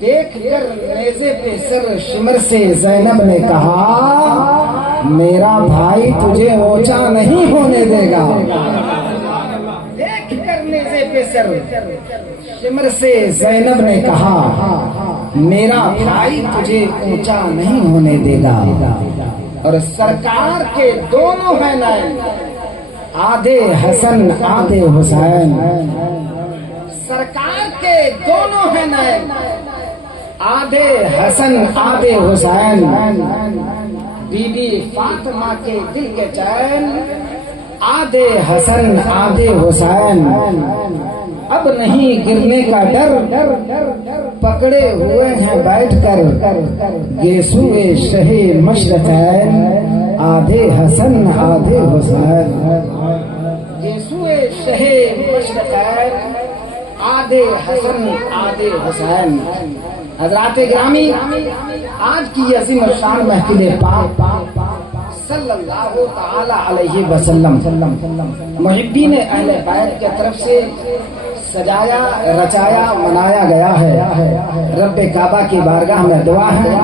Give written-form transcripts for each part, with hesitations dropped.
دیکھ کر نیزے پہ سر شمر سے زینب نے کہا میرا بھائی تجھے اونچا نہیں ہونے دے گا. دیکھ کر نیزے پہ سر شمر سے زینب نے کہا میرا بھائی تجھے اونچا نہیں ہونے دے گا. اور سرکار کے دونوں ہیں نائب، آدھے حسن آدھے حسین. سرکار کے دونوں ہیں نائب، آدھے حسن آدھے حسین. بی بی فاطمہ کے دل کے چین، آدھے حسن آدھے حسین. اب نہیں گرنے کا ڈر، پکڑے ہوئے ہیں بیٹھ کر گیسوئے شہ مشرقین، آدھے حسن آدھے حسین. گیسوئے شہ مشرقین، آدھے حسن آدھے حسین. حضرات گرامی، آج کی عظیم الشان محفل پاک صلی اللہ تعالی علیہ وسلم محبین اہل بیت کی طرف سے سجایا رچایا منایا گیا ہے. رب کعبہ کی بارگاہ میں دعا ہے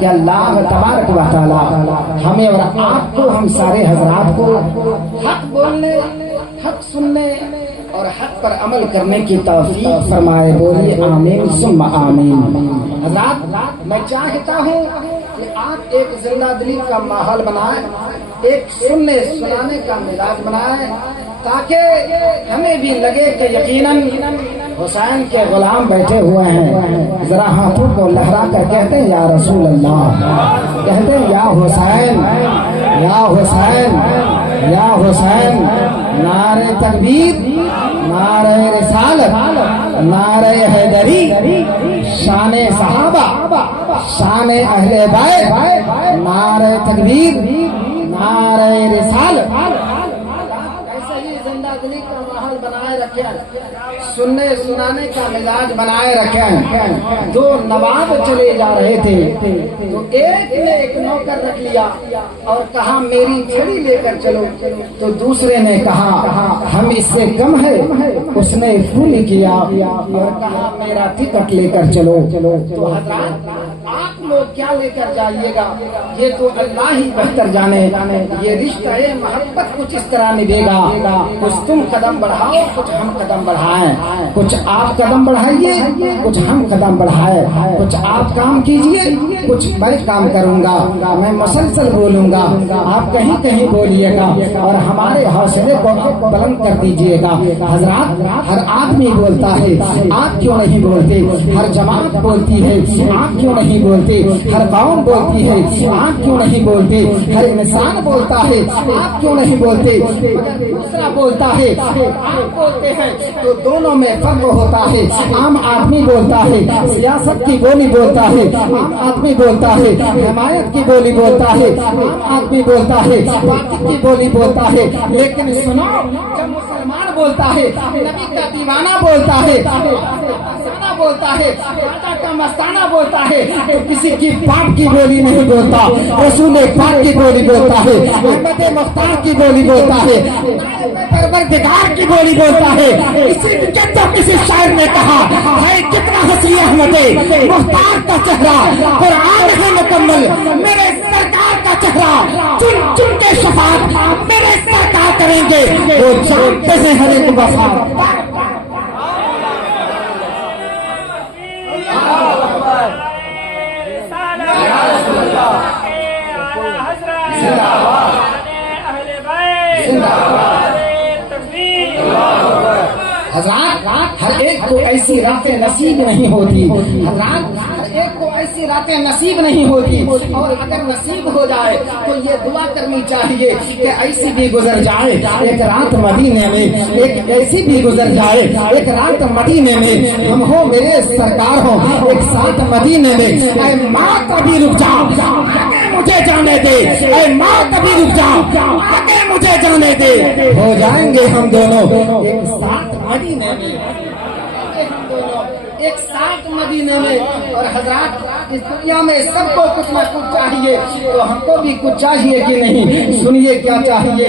کہ اللہ تبارک و تعالی ہمیں اور آپ کو، ہم سارے حضرات کو حق بولنے، حق سننے اور حق پر عمل کرنے کی توفیق فرمائے. بولیے آمین ثم آمین. حضرات، میں چاہتا ہوں کہ آپ ایک زندہ دلی کا ماحول بنائیں، ایک سننے سنانے کا مزاج بنائیں، تاکہ ہمیں بھی لگے کہ یقیناً حسین کے غلام بیٹھے ہوئے ہیں. ذرا ہاتھوں کو لہرا کر کہتے ہیں یا رسول اللہ، کہتے ہیں یا حسین یا حسین یا حسین. نعرہ تکبیر، نعرہ رسالت، نعرہ حیدری، شان صحابہ، شان اہل بیت، نعرہ تکبیر، نعرہ رسالت. ایسے ہی زندہ دلی کا ماحول بنائے رکھیں، سننے سنانے کا مزاج بنائے رکھیں. دو نواب چلے جا رہے تھے تو ایک نے ایک نوکر رکھ لیا اور کہا میری چھڑی لے کر چلو، تو دوسرے نے کہا ہم اس سے کم ہے، اس نے فون کیا اور کہا میرا ٹکٹ لے کر چلو. تو حضرات، آپ لوگ کیا لے کر جائیے گا یہ تو اللہ ہی بہتر جانے. یہ رشتہ محبت کچھ اس طرح نبھے گا، کچھ تم قدم بڑھاؤ کچھ ہم قدم بڑھائیں، کچھ آپ قدم بڑھائیے کچھ ہم قدم بڑھائیں، کچھ آپ کام کیجئے کچھ میں کام کروں گا. میں مسلسل بولوں گا، آپ کہیں کہیں بولیے گا اور ہمارے حوصلے کو بلند کر دیجئے گا. حضرات، ہر آدمی بولتا ہے آپ کیوں نہیں بولتے؟ ہر جماعت بولتی ہے آپ کیوں نہیں بولتے؟ ہر قوم بولتی ہے آپ کیوں نہیں بولتے؟ ہر انسان بولتا ہے آپ کیوں نہیں بولتے؟ دوسرا بولتا ہے آپ بولتے ہیں، تو دونوں میں فرق ہوتا ہے. عام آدمی بولتا ہے سیاست کی بولی بولتا ہے، عام آدمی بولتا ہے حمایت کی بولی بولتا ہے، عام آدمی بولتا ہے پارٹی کی بولی بولتا ہے. لیکن سنو، جب مسلمان بولتا ہے، نبی کا دیوانہ بولتا ہے، بولتا ہے، راجا کا مستانہ بولتا ہے، تو کسی کی پاک کی بولی نہیں بولتا، رسول پاک کی بولی بولتا ہے، احمد مختار کی بولی بولتا ہے، پروردگار کی بولی بولتا ہے. کسی شاعر نے کہا ہے کتنا حسین احمد مختار کا چہرہ، قرآن ہے مکمل میرے سرکار کا چہرہ، چن چن کے شفاعت میرے سرکار کریں گے، وہ جانتے ہیں ہر ایک وفا. حضرات، ہر ایک کو ایسی راتیں نصیب نہیں ہوتی. حضرات، ہر ایک کو ایسی راتیں نصیب نہیں ہوتی، اور اگر نصیب ہو جائے تو یہ دعا کرنی چاہیے کہ ایسی بھی گزر جائے ایک رات مدینے میں، ایک ایسی بھی گزر جائے ایک رات مدینے میں، ہم ہو میرے سرکار ہو ایک ساتھ مدینے میں. اے ماں کبھی رک جاؤ مجھے جانے دے، اے ماں کبھی رک جاؤ آگے مجھے جانے دے، ہو جائیں گے ہم دونوں ایک ساتھ مدینے میں، ہم دونوں ایک ساتھ مدینے میں. اور حضرات، اس دنیا میں سب کو کچھ نہ کچھ چاہیے، تو ہم کو بھی کچھ چاہیے کہ نہیں؟ سنیے کیا چاہیے.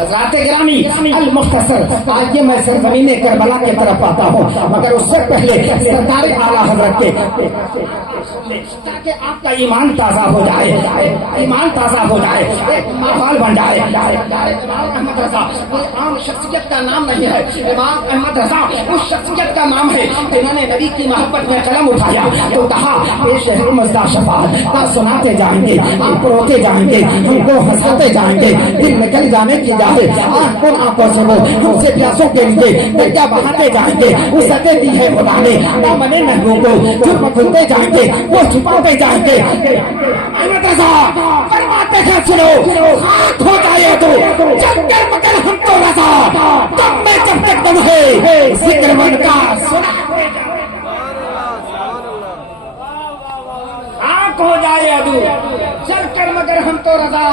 حضرات گرامی المختصر آج یہ میں سرزمین کربلا کی طرف آتا ہوں، مگر اس سے پہلے سرکار اعلیٰ حضرت کے تاکہ آپ کا ایمان تازہ ہو جائے، ایمان تازہ ہو جائے، ایک ماحول بن جائے۔ امام احمد رضا کوئی عام شخصیت کا نام نہیں ہے، امام احمد رضا اس شخصیت کا نام ہے جنہوں نے نبی کی محبت میں قلم اٹھایا تو کہا پیش ہے مزدہ شفاعت کا سناتے جائیں گے، آپ کو روتے جائیں گے، ہم کو ہنساتے جائیں گے، دل نکل جانے کی جائے آنکھ کو آنکھوں سے وہ ہم سے پیاسوں کے لیے دریا بہاتے جائیں گے، وسعتیں دی ہے خدا نے دامن محبوب کو جرم کھلتے جائیں گے، وہ چھپاتے جائیں گے۔ احمد رضا فرماتے ہیں سنو ہاتھ ہو جائے تو جب کر مگر ہم تو رضا تب میں جب تک دم ہے ذکر من کا سنا آنکھ ہو جائے ادو چل کر مگر ہم تو رضا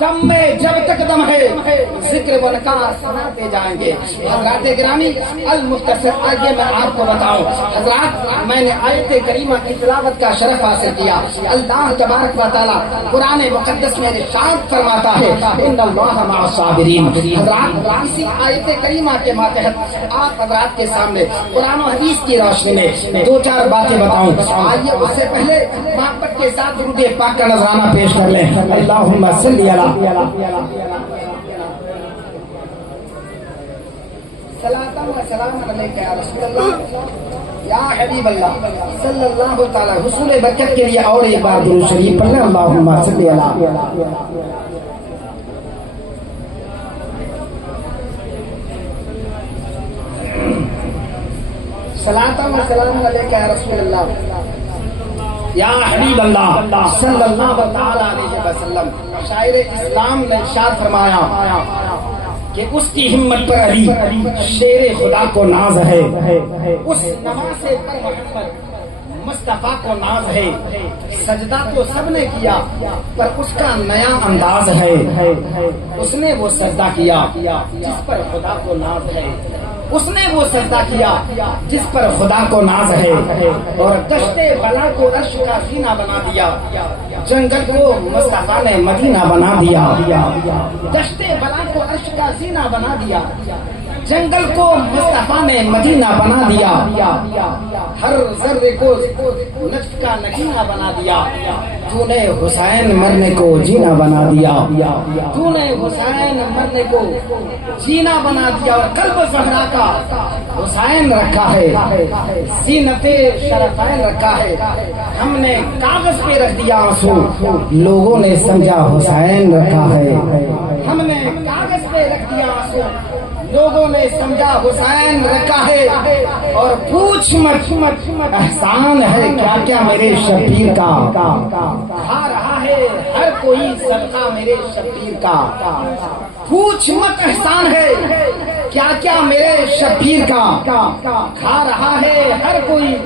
دم میں جب تک دم ہے ذکر بن کا سناتے جائیں گے۔ حضرات گرامی المختصر آگے میں آپ کو بتاؤں، حضرات میں نے آیت کریمہ کی تلاوت کا شرف حاصل کیا۔ اللہ تبارک و تعالی قرآن مقدس میں ارشاد فرماتا ہے ان اللہ مع الصابرین۔ حضرات اسی آیت کریمہ کے ماتحت آپ حضرات کے سامنے قرآن و حدیث کی روشنی میں دو چار باتیں بتاؤں۔ آئیے اس سے پہلے محبت کے ساتھ درود پاک کا نذرانہ پیش کر لیں۔ اللہم صلی علی صلاۃ و سلام علیک یا رسول اللہ یا حبیب اللہ صلی اللہ تعالی حصول برکت کے لیے اور ایک بار درود شریف پڑھ لیں۔ اللہم صلی علی صلاۃ و سلام علیک یا رسول اللہ یا حبیب اللہ صلی اللہ تعالی علیہ وسلم۔ شاعر اسلام نے ارشاد فرمایا کہ اس کی ہمت پر علی شیر خدا کو ناز ہے، اس نماز پر محمد مصطفیٰ کو ناز ہے، سجدہ تو سب نے کیا پر اس کا نیا انداز ہے، اس نے وہ سجدہ کیا جس پر خدا کو ناز ہے، اس نے وہ سجدہ کیا جس پر خدا کو ناز ہے، اور دشت بلا کو عرش کا سینہ بنا دیا، جنگل کو مصطفیٰ نے مدینہ بنا دیا، دشت بلا کو عرش کا سینہ بنا دیا، جنگل کو مصطفیٰ نے مدینہ بنا دیا، ہر ذرے کو نفس کا نگینہ بنا دیا، تو نے حسین مرنے کو جینا بنا دیا، تو نے حسین مرنے کو جینا بنا دیا، اور قلب زہرا کا حسین رکھا ہے، زینت شرفین رکھا ہے، ہم نے کاغذ پہ رکھ دیا آنسو، لوگوں نے سمجھا حسین رکھا ہے، ہم نے کاغذ پہ رکھ دیا آنسو، لوگوں نے سمجھا حسین رکھا ہے، اور پوچھ مت احسان ہے کیا کیا میرے شبیر کا، کھا رہا ہے ہر کوئی صدقہ میرے شبیر کا، پوچھ مت احسان ہے کیا کیا میرے شبیر کا، کھا رہا ہے ہر کوئی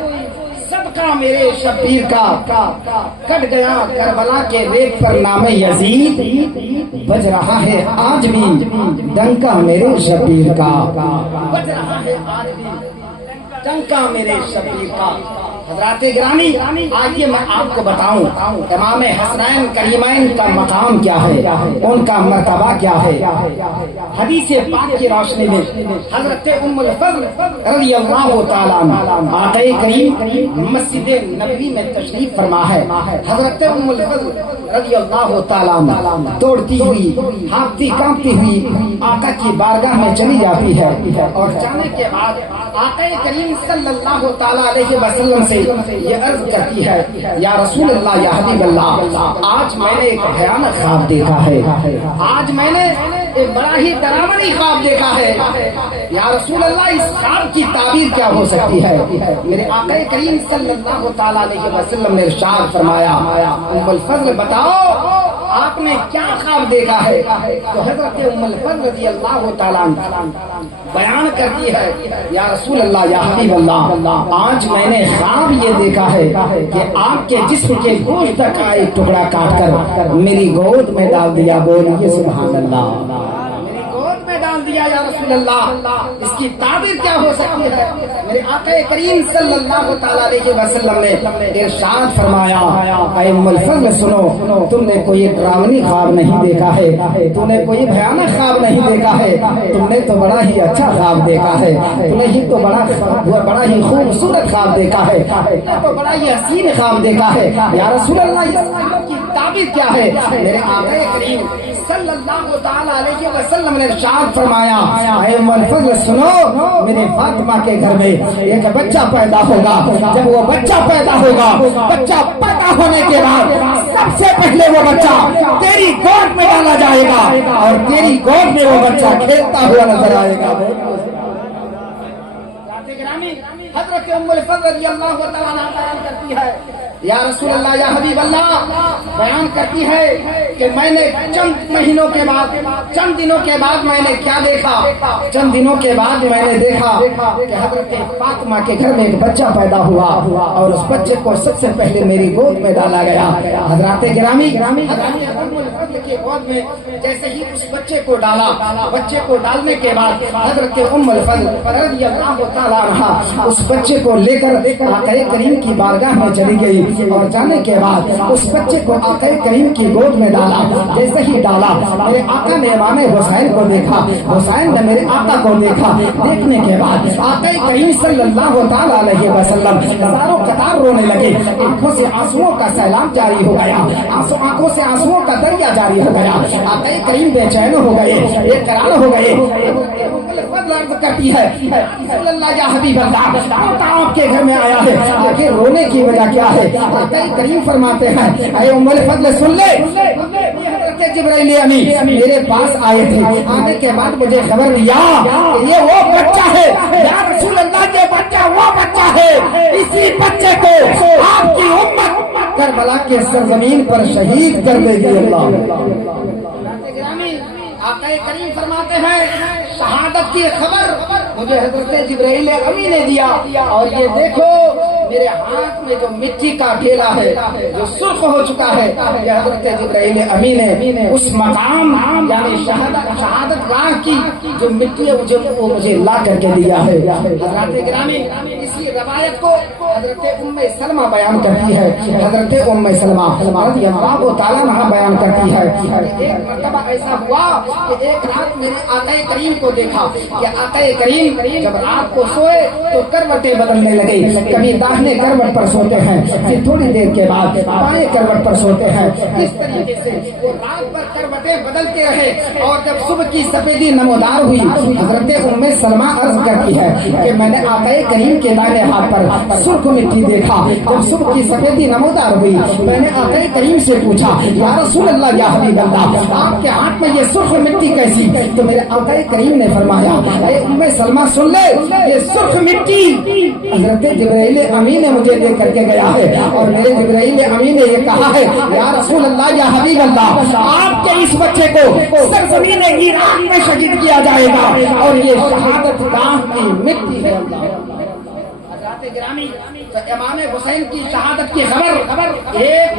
صدقہ میرے شبیر کا، کٹ گیا کربلا کے ریت پر نام یزید، بج رہا ہے آج بھی ڈنکا میرے شبیر کا، بج رہا ہے آج بھی ڈنکا میرے شبیر کا۔ حضرات گرامی آئیے میں آپ کو بتاؤں امام حسنین کریمین کا مقام کیا ہے، ان کا مرتبہ کیا ہے۔ حدیث پاک کی روشنی میں حضرت ام الفضل رضی اللہ تعالیٰ عنہ آقا کریم مسجد نبوی میں تشریف فرما ہے، حضرت ام الفضل رضی اللہ تعالیٰ عنہ دوڑتی ہوئی ہانپتی کانپتی ہوئی آقا کی بارگاہ میں چلی جاتی ہے، اور جانے کے بعد آقا کریم صلی اللہ تعالیٰ علیہ وسلم سے یہ عرض کرتی ہے یا رسول اللہ یا حبیب اللہ، آج میں نے ایک بھیانک خواب دیکھا ہے، آج میں نے ایک بڑا ہی ڈراونا خواب دیکھا ہے، یا رسول اللہ اس خواب کی تعبیر کیا ہو سکتی ہے؟ میرے آقا کریم صلی اللہ تعالیٰ علیہ وسلم نے ارشاد فرمایا ام الفضل بتاؤ آپ نے کیا خواب دیکھا ہے؟ تو حضرت ام الفضل رضی اللہ تعالیٰ عنہ بیان کرتی ہے یا رسول اللہ یا حبیب اللہ، آج میں نے خواب یہ دیکھا ہے کہ آپ کے جسم کے گوشت کا ایک ٹکڑا کاٹ کر میری گود میں ڈال دیا، بولیے سبحان اللہ، میری گود میں ڈال دیا یا رسول اللہ اس کی تعبیر کیا ہو سکتی ہے؟ میرے آقا کریم صلی اللہ تعالیٰ علیہ وسلم نے ارشاد فرمایا اے ام الفضل سنو، تم نے کوئی ڈراؤنی خواب نہیں دیکھا ہے، تم نے کوئی بھیانک خواب نہیں دیکھا ہے، تم نے تو بڑا ہی اچھا خواب دیکھا ہے، تم نے ہی تو بڑا ہی خوبصورت خواب دیکھا ہے، تم نے تو بڑا ہی حسین خواب دیکھا ہے یا رسول اللہ اس کی تعبیر کیا ہے؟ میرے آقا کریم صلی اللہ تعالیٰ علیہ وسلم نے ارشاد فرمایا اے ام الفضل سنو، میرے فاطمہ کے گھر میں ایک بچہ پیدا ہوگا، جب وہ بچہ پیدا ہوگا، بچہ پیدا ہونے کے بعد سب سے پہلے وہ بچہ تیری گود میں ڈالا جائے گا اور تیری گود میں وہ بچہ کھیلتا ہوا نظر آئے گا۔ حضرت ام الفضل رضی اللہ تعالیٰ عنہا بیان کرتی ہے یا رسول اللہ یا حبیب اللہ، بیان کرتی ہے کہ میں نے چند مہینوں کے بعد، چند دنوں کے بعد میں نے کیا دیکھا، چند دنوں کے بعد میں نے دیکھا کہ حضرت فاطمہ کے گھر میں ایک بچہ پیدا ہوا اور اس بچے کو سب سے پہلے میری گود میں ڈالا گیا۔ حضرات گرامی ام الفضل کی گود میں جیسے ہی اس بچے کو ڈالا، بچے کو ڈالنے کے بعد حضرت ام الفضل رضی اللہ تعالیٰ عنہا اس بچے کو لے کر آقا کریم کی بارگاہ میں چلی گئی اور جانے کے بعد اس بچے کو آقا کریم کی گود میں ڈالا۔ جیسے ہی ڈالا میرے آقا نے امام حسین کو دیکھا، حسین نے میرے آقا کو دیکھا، دیکھنے کے بعد آقا کریم صلی اللہ تعالیٰ علیہ وسلم ہزاروں قطار رونے لگے، آنکھوں سے آنسوؤں کا سیلاب جاری ہو گیا، آنکھوں سے آنسوؤں کا دریا جاری ہو گیا، آقا کریم بے چین ہو گئے، ایک قرار ہو گئے۔ کرتی ہے صلی اللہ یا حبیب اللہ آپ کے گھر میں آیا ہے، آخر رونے کی وجہ کیا ہے؟ آقا کریم فرماتے ہیں اے ام الفضل سن لے، حضرت جبرائیل امین میرے پاس آئے تھے، آنے کے بعد مجھے خبر دیا کہ یہ وہ بچہ ہے یا رسول اللہ، یہ بچہ وہ بچہ ہے، اسی بچے کو آپ کی امت کربلا کے سرزمین پر شہید کر دے گی۔ اللہ آقا کریم فرماتے ہیں شہادت کی خبر مجھے حضرت جبرائیل امین نے دیا، اور یہ دیکھو میرے ہاتھ میں جو مٹی کا ڈھیلا ہے جو سرخ ہو چکا ہے، یہ حضرت جبرائیل امین نے اس مقام یعنی شہادت گاہ کی جو مٹی ہے وہ مجھے لا کر کے دیا ہے۔ حضرات گرامی اسی روایت کو حضرت ام سلمہ بیان کرتی ہے، حضرت ام سلمہ رضی اللہ تعالیٰ عنہا بیان کرتی ہے ایک مرتبہ ایسا ہوا کہ ایک رات میں نے آقا کریم کو دیکھا کہ آقا کریم جب رات کو سوئے تو کروٹیں بدلنے لگے، کبھی داہنے کروٹ پر سوتے ہیں، پھر تھوڑی دیر کے بعد بائیں کروٹ پر سوتے ہیں، اس طریقے سے وہ رات بھر کروٹیں بدلتے رہے اور جب صبح کی سفیدی نمودار ہوئی حضرت ام سلمہ عرض کرتی ہے کہ میں نے آقا کریم کے دائیں ہاتھ پر سرخ مٹی دیکھا، جب صبح کی سفیدی نمودار ہوئی میں نے آقا کریم سے پوچھا یا رسول اللہ یا حبیب اللہ آپ کے ہاتھ میں یہ سرخ مٹی کیسی؟ تو میرے آقا کریم نے فرمایا اے ام سلمہ سن لے، یہ سرخ مٹی حضرت جبرائیل امین نے مجھے دے کر کے گیا ہے، اور میرے جبرائیل امین نے یہ کہا ہے یا رسول اللہ یا حبیب اللہ آپ کے اس بچے کو سرزمین عراق میں شہید کیا جائے گا اور یہ شہادت گاہ کی مٹی ہے۔ گرامی تو امام حسین کی شہادت کی خبر ایک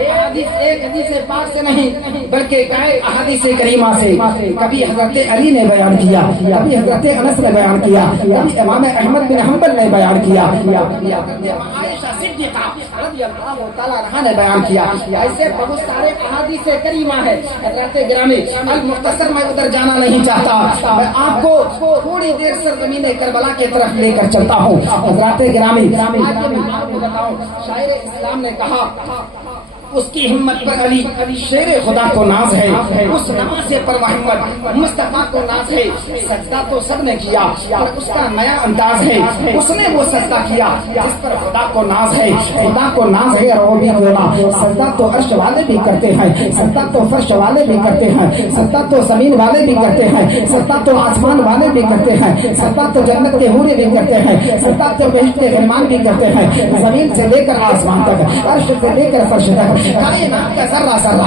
حدیث پاک سے نہیں بلکہ کئی احادیث کریمہ سے، کبھی حضرت علی نے بیان کیا، کبھی حضرت انس نے بیان کیا، کبھی امام احمد بن حنبل نے بیان کیا، عائشہ صدیقہ رضی اللہ تعالیٰ عنہا نے بیان کیا۔ ایسے بہت سارے احادیث کریمہ ہے۔ حضرت گرامی المختصر میں ادھر جانا نہیں چاہتا، میں آپ کو تھوڑی دیر سرزمین کربلا کی طرف لے کر چلتا ہوں۔ حضرت گرامی آپ کو بتاؤں شاعر اسلام نے کہا اس کی ہمت پر علی شیر خدا کو ناز ہے، اس نماز پر محمد مصطفیٰ کو ناز ہے، سجدہ تو سب نے کیا پر اس کا نیا انداز ہے، اس نے وہ سجدہ کیا جس پر خدا کو ناز ہے، خدا کو ناز ہے اور وہ بھی ہونا سجدہ تو عرش والے بھی کرتے ہیں، سجدہ تو فرش والے بھی کرتے ہیں، سجدہ تو زمین والے بھی کرتے ہیں، سجدہ تو آسمان والے بھی کرتے ہیں، سجدہ تو جنت کے حورے بھی کرتے ہیں، سجدہ تو بہشت کے غلمان بھی کرتے ہیں، زمین سے لے کر آسمان تک، عرش سے لے کر فرش تک، کائنات کا ذرہ ذرہ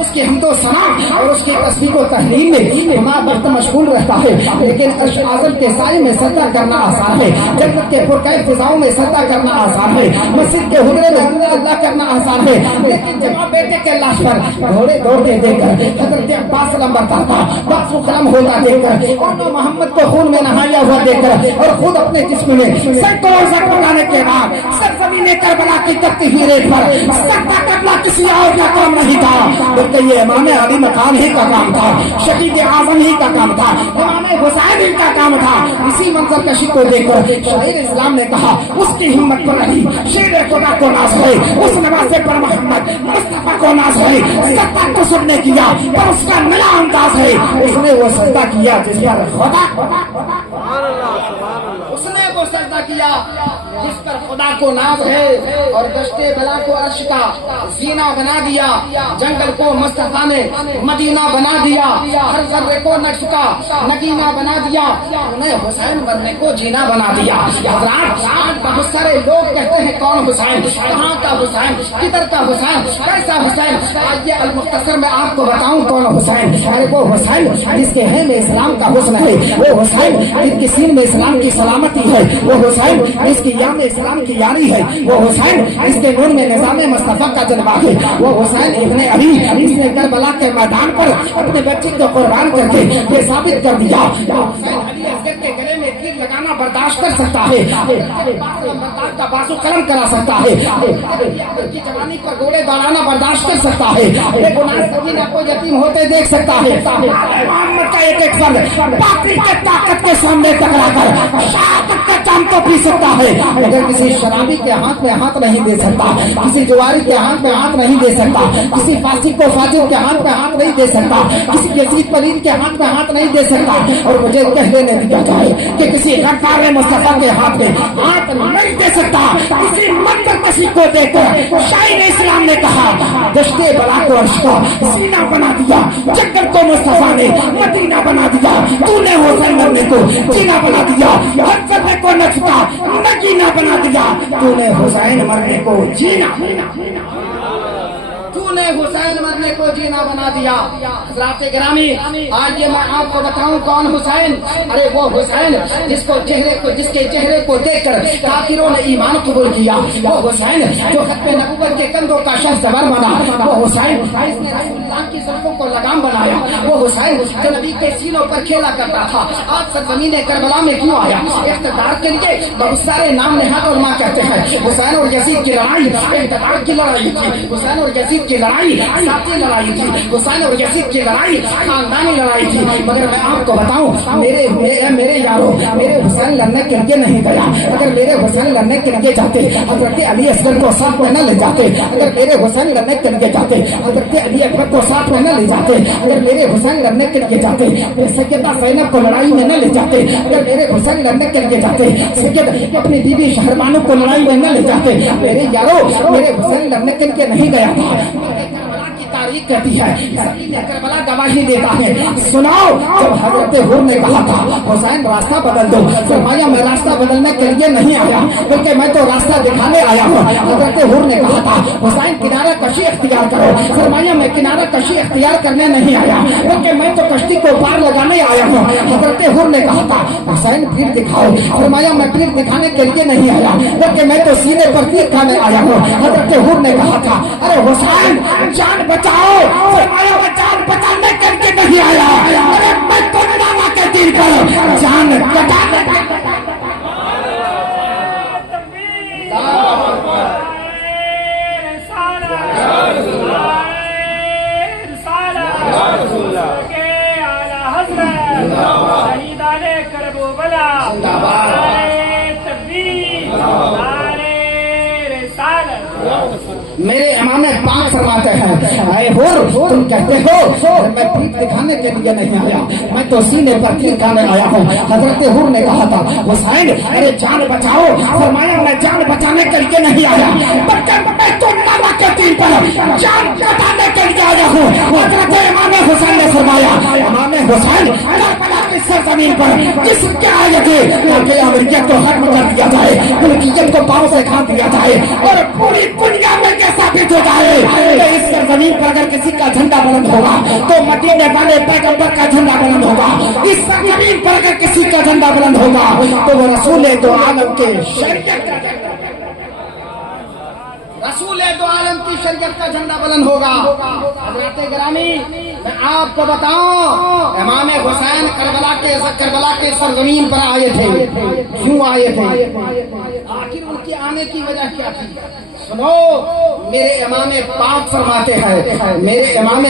اس کی حمد و ثنا اور اس کی تسبیح و تحلیل میں ہمارا وقت مشغول رہتا ہے، لیکن عرش اعظم کے سائے میں سجدہ کرنا آسان ہے، جنت کے پرکیف فضاؤں میں سجدہ کرنا آسان ہے، مسجد کے حجرے میں اللہ کرنا آسان ہے، لیکن جب آپ بیٹے کے لاش پر گھوڑے دوڑتے دیکھ کر حضرت عباس لمبر تھا بخش و کرم ہوتا دیکھ کر اور محمد کو خون میں نہایا ہوا دیکھ کر اور خود اپنے جسم میں سینکڑوں زخم لگانے کے بعد سرزمین کربلا کی تپتی ہوئی ریت پر سجدہ کرنا کسی اور کا کام نہیں تھا، بلکہ یہ امام علی مقام ہی کا کام تھا، شہید اعظم ہی کا کام تھا، امام حسین ہی کا کام تھا۔ اسی منظر کشی کو دیکھ کر شاعر اسلام نے کہا اس کی ہمت پر رہی شیر خدا کو ناز ہوئے، اس نوازے پر محمد مصطفیٰ کو ناز ہوئے، سجدہ تو سب نے کیا پر اس کا نیا انداز ہے، اس نے وہ سجدہ کیا جس پر خدا اس نے وہ سجدہ کیا جس پر خدا کو ناز ہے، اور دشتے بلا کو عرش کا زینہ بنا دیا، جنگل کو مصطفیٰ نے مدینہ بنا دیا، ہر ذرے کو نقش کا نگینہ بنا دیا، انہیں حسین مرنے کو جینا بنا دیا۔ حضرات آج بہت سارے لوگ کہتے ہیں کون حسین، کہاں کا حسین، کدھر کا حسین، کیسا حسین؟ آج یہ المختصر میں آپ کو بتاؤں کون حسین۔ ارے وہ حسین جس کے ہے میں اسلام کا حسن ہے، وہ حسین جس کی سین میں اسلام کی سلامتی ہے، وہ حسین جس کی یا میں اسلام کی یاری ہے، وہ حسین جس کے نور میں نظام مصطفیٰ کا جلوہ ہے، وہ حسین ابن علی جس نے کربلا کے میدان پر اپنے بچے کو قربان کر کے یہ ثابت کر دیا حسین علی اصغر کے گلے میں تیر لگانا برداشت کر سکتا ہے، کا بازو قلم کرا سکتا ہے، کی جوانی پر گھوڑے دوڑانا برداشت کر سکتا ہے، کو یتیم ہوتے دیکھ سکتا ہے، محمد کا ایک ایک فرد باقی کے طاقت کے سامنے ٹکرا کر شہادت کا چاند تو پی سکتا ہے، اگر کسی شرابی کے ہاتھ میں ہاتھ نہیں دے سکتا، کسی جواری کے ہاتھ میں ہاتھ نہیں دے سکتا، کسی فاسق کو فاجر کے ہاتھ میں ہاتھ نہیں دے سکتا، کسی یزید پلید کے ہاتھ میں ہاتھ نہیں دے سکتا، اور مجھے کہہ دینے دیا جائے کہ کسی غدار مصطفیٰ کے ہاتھ میں ہاتھ نہیں دے سکتا، کسی منظر کسی کو دے کر شاعر اسلام نے کہا دشتے بلا کو عرش کا سینہ بنا دیا، جنگل کو مصطفیٰ نے مدینہ بنا دیا، تو نے حسین مرنے کو جینا بنا دیا، ہر ذرے کو نقش کا نگینہ بنا دیا، تو نے حسین مرنے کو جینا نے حسین مرنے کو جینا بنا دیا۔ حضرات گرامی آج یہ میں آپ کو بتاؤں کون حسین؟ ارے وہ حسین جس کے چہرے کو دیکھ کر کافروں نے ایمان قبول کیا، وہ حسین جو ختم نبوت کے کندھوں کا شہ سوار بنا، وہ حسین جس نے رسول اللہ کی زلفوں کو لگام بنایا، وہ حسین جو نبی کے سینوں پر کھیلا کرتا تھا، آج سرزمین کربلا میں کیوں آیا؟ اقتدار کے لیے بہت سارے نام نہاد علماء کہتے ہیں حسین اور یزید کی لڑائی اقتدار کی لڑائی تھی، حسین اور یزید کی لڑائی ذاتی لڑائی تھی، حسین اور یزید کی لڑائی خاندانی لڑائی تھی، مگر میں آپ کو بتاؤں میرے یاروں میرے حسین لڑنے کے لیے نہیں گیا، اگر میرے حسین لڑنے کے لیے جاتے حضرت علی اصغر کو ساتھ میں نہ لے جاتے، اگر میرے حسین لڑنے کے لیے جاتے حضرت علی اکبر کو ساتھ میں نہ لے جاتے، اگر میرے حسین لڑنے کے لیے جاتے سیدہ زینب کو لڑائی میں نہ لے جاتے، اگر میرے حسین لڑنے کے لیے جاتے سید اپنی بیوی شہربانو کو لڑائی میں نہ لے جاتے، میرے یاروں میرے حسین لڑنے کے لیے نہیں گیا تھا۔ تاریخ کہتی ہے کربلا گواہی دیتا ہے، سناؤ جب حضرت حور نے کہا تھا حسین راستہ بدل دو، فرمایا میں راستہ بدلنے کے لیے نہیں آیا بلکہ میں تو راستہ دکھانے آیا ہوں۔ حضرت حور نے کہا تھا حسین کنارہ کشی اختیار کرو، فرمایا میں کنارہ کشی اختیار کرنے نہیں آیا بلکہ میں تو کشتی کو پار لگانے آیا ہوں۔ حضرت حور نے کہا تھا حسین پیر دکھاؤ، فرمایا میں پیر دکھانے کے لیے نہیں آیا بلکہ میں تو سینے پر تیر کھانے آیا ہوں۔ حضرت حور نے کہا تھا ارے حسین جان بچاؤ، فرمایا میں جان بچانے کے لیے نہیں آیا، ارے میں تو ناما کے تیر پر جان بچانے میرے امام پاک فرماتے ہیں اے حور تم کہتے ہو میں پیٹ دکھانے کے لیے نہیں آیا، میں تو سینے پر تیر کھانے آیا ہوں۔ حضرت حور نے کہا تھا حسین ارے جان بچاؤ، فرمایا میں جان بچانے کے لیے نہیں آیا بلکہ میں تو ناما کے تیر پر جان بچانے کے لیے آیا ہوں۔ حضرت امام حسین نے فرمایا امام حسین کربلا کی سرزمین پر کس کے آئے تھے کہ امریکہ کو ختم کر دیا جائے، ملکیت کو پاؤں سے کھا دیا جائے اور پوری دنیا میں ثابت ہو جائے کہ اس زمین پر اگر کسی کا جھنڈا ہوگا تو مدینے والے پیغمبر کا جھنڈا بلند ہوگا. اس زمین پر اگر کسی کا جھنڈا بلند ہوگا تو وہ رسول دو عالم کے شریعت کا رسول دو عالم کی شریعت کا جھنڈا بلند ہوگا. حضرات گرامی میں آپ کو بتاؤں امام حسین کربلا کے سرزمین پر آئے تھے. کیوں آئے تھے؟ آخر ان کے آنے کی وجہ کیا تھی؟ سنو میرے امام پاک فرماتے ہیں میرے امام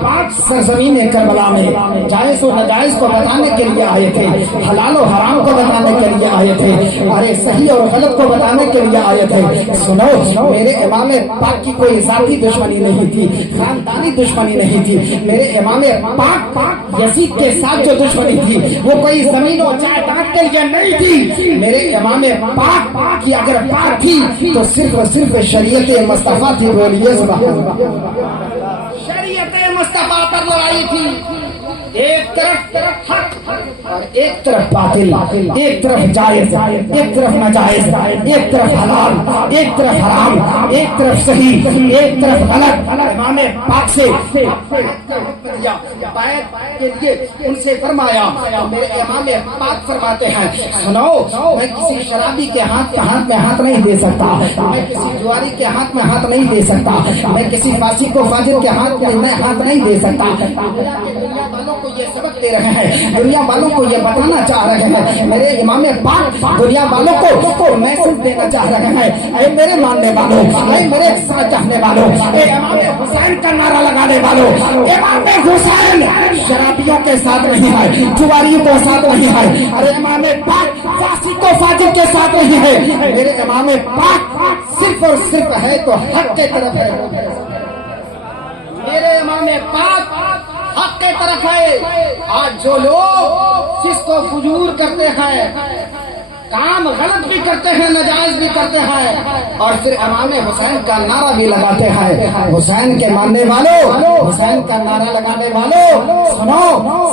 پاک سرزمین کربلا میں جائز و ناجائز کو بتانے کے لیے آئے تھے, حلال و حرام کو بتانے کے لیے آئے تھے, ارے صحیح اور غلط کو بتانے کے لیے آئے تھے. سنو میرے امام پاک کی کوئی ذاتی دشمنی نہیں تھی, خاندانی دشمنی نہیں تھی. میرے امام پاک یزید کے ساتھ جو دشمنی تھی وہ کوئی زمین و جائیداد کے لیے نہیں تھی. میرے امام پاک کی اگر پاک تھی تو صرف اور صرف شریعت مصطفیٰ تھی. بولیے سبحان اللہ. شریعت مصطفیٰ پر لڑائی تھی. ایک طرف حق اور ایک طرف باطل, ایک طرف جائز ایک طرف ناجائز, ایک طرف حلال ایک طرف حرام, ایک طرف صحیح ایک طرف غلط. امام پاک سے ان سے فرمایا میرے امام پاک فرماتے ہیں سنو میں کسی شرابی کے ہاتھ میں ہاتھ نہیں دے سکتا, میں کسی جواری کے ہاتھ میں ہاتھ نہیں دے سکتا, میں کسی فاسق و فاجر کے ہاتھ میں ہاتھ نہیں دے سکتا. دنیا والوں کو یہ سبق دے رہے ہیں, دنیا والوں کو یہ بتانا چاہ رہے ہیں. میرے امام پاک دنیا والوں کو میسج دینا چاہ رہے ہیں. اے میرے ماننے والوں, اے میرے ساتھ چاہنے والوں, اے امام حسین کا نعرہ لگانے والوں, امام حسین شرابیوں کے ساتھ نہیں ہے, جواریوں کے ساتھ نہیں ہے. ارے امام پاک فاسق و فاجر کے ساتھ نہیں ہے. میرے امام پاک صرف اور صرف ہے تو حق کے طرف ہے. میرے امام پاک حق کے طرف ہے. آج جو لوگ جس کو فجور کرتے ہیں, کام غلط بھی کرتے ہیں, ناجائز بھی کرتے ہیں, اور پھر امام حسین کا نعرہ بھی لگاتے ہیں. حسین کے ماننے والوں, حسین کا نعرہ لگانے والوں, سنو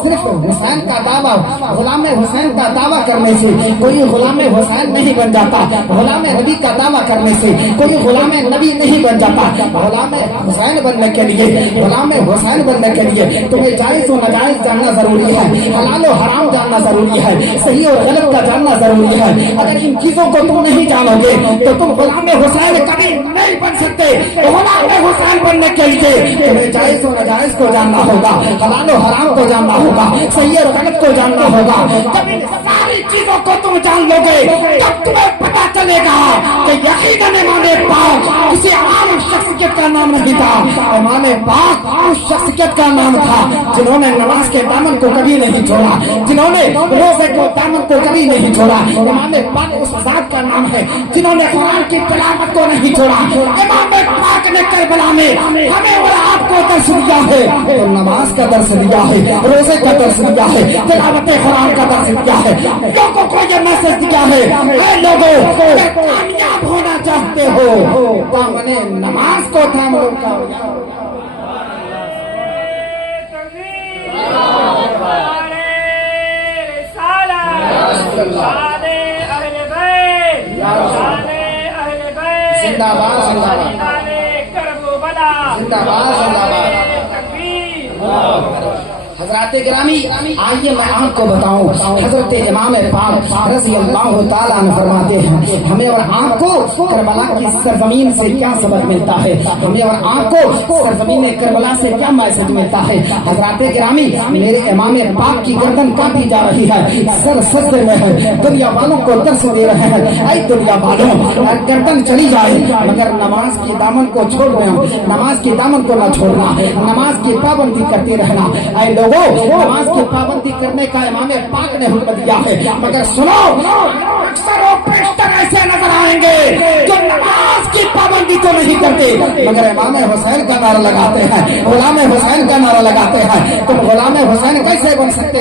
صرف حسین کا دعویٰ, غلام حسین کا دعویٰ کرنے سے کوئی غلام حسین نہیں بن جاتا. غلام نبی کا دعویٰ کرنے سے کوئی غلام نبی نہیں بن جاتا. غلام حسین بننے کے لیے, غلام حسین بننے کے لیے تمہیں جائز و ناجائز جاننا ضروری ہے, حلال و حرام جاننا ضروری ہے, صحیح اور غلط کا جاننا ضروری ہے. اگر ان چیزوں کو تم نہیں جانو گے تو تم غلام حسین کبھی نہیں بن سکتے. غلام حسین بننے کے لیے تمہیں جائز و ناجائز کو جاننا ہوگا, حلال و حرام کو جاننا ہوگا, صحیح اور غلط کو جاننا ہوگا. جب ان ساری چیزوں کو تم جان لو گے تب تمہیں پتا چلے گا کہ یقیناً امام پاک کسی عام شخصیت کا نام نہیں تھا. امام پاک اس شخصیت کا نام تھا جنہوں نے نماز کے دامن کو کبھی نہیں چھوڑا, جنہوں نے روزے کو دامن کو کبھی نہیں چھوڑا. امام پاک اس ذات کا نام ہے جنہوں نے قرآن کی تلاوت کو نہیں چھوڑا. امام پاک نے کربلا میں ہمیں اور آپ کو درس دیا ہے, نماز کا درس دیا ہے, روزے کا درس دیا ہے, تلاوت قرآن کا درس دیا ہے. لوگوں کو یہ میسج دیا ہے, اے لوگوں کامیاب ہونا چاہتے ہو دامن نماز کو تھام لو. زندہ باد زندہ باد زندہ باد زندہ باد. حضرات گرامی آئیے میں آپ کو بتاؤں, حضرت امام پاک رضی اللہ تعالیٰ عنہ فرماتے ہیں ہمیں اور آپ کو کربلا کی سرزمین سے کیا سبق ملتا ہے, ہمیں اور آپ کو سرزمین کربلا سے کیا میسج ملتا ہے. حضرات گرامی میرے امام پاک کی گردن کاٹی جا رہی ہے, سر سجدے میں ہے, دنیا والوں کو درس دے رہے ہیں. اے دنیا والوں, گردن چلی جائے مگر نماز کی دامن کو چھوڑ دینا, نماز کی دامن کو نہ چھوڑنا, نماز کی پابندی کرتے رہنا. اے نماز کی پابندی کرنے کا امام پاک نے حکم دیا ہے, مگر سنو اکثر و بیشتر ایسے نظر آئیں گے جو نماز کی پابندی تو نہیں کرتے مگر امام حسین کا نعرہ لگاتے ہیں, غلام حسین کا نعرہ لگاتے ہیں. تم غلام حسین کیسے بن سکتے